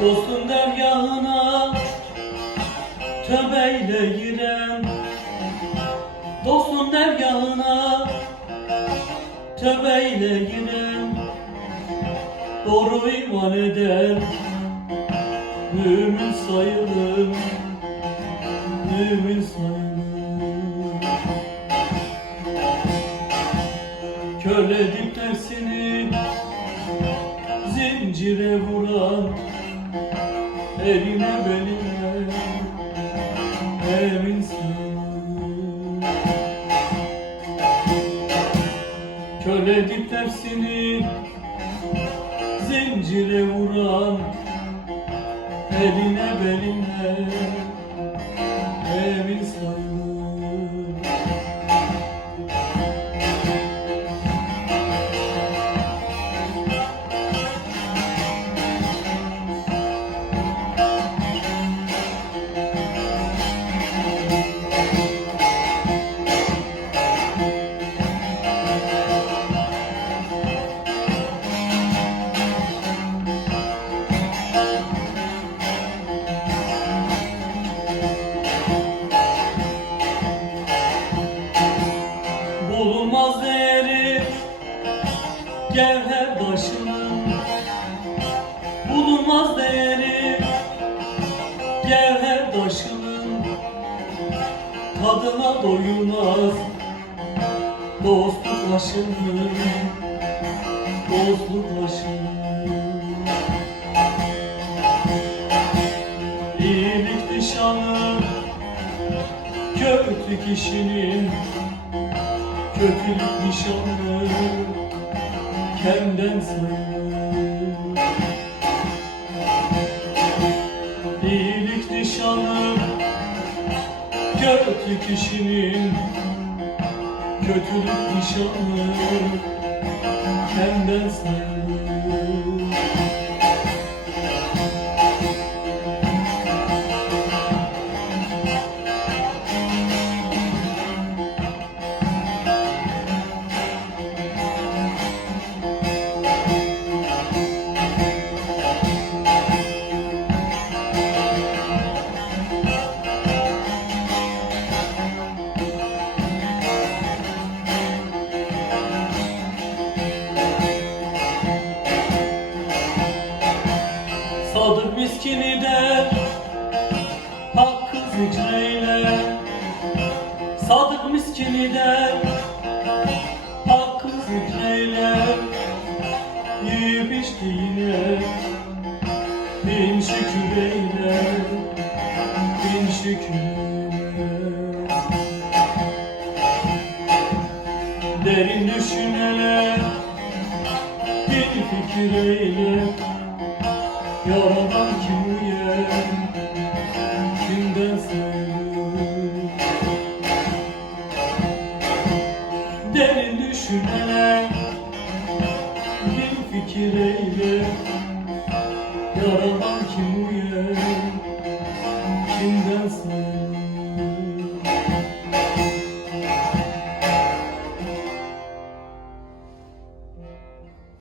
Dostun dergahına tövbeyle giren. Dostun dergahına tövbeyle giren. Doğru iman eder Mümin sayılır Mümin sayılır. Köle edip nefsini Zincire vuran Eline beline Emin sayılır Köle edip nefsini Zincire vuran Eline beline Gevher taşının Bulunmaz değeri. Gevher taşının Tadına doyulmaz. Dostluk aşının Dostluk aşının İyilik nişanı. Kötü kişinin Kötülük nişanı Sayılır İyilik nişanı Kötü kişinin Kötülük nişanı Kenden Der Hakkı zikreyle Yiyip içtiğine Bin şükür Bin şükür Derin düşüneler Bir fikir Yaradan kim fikir eyle Yaradan kim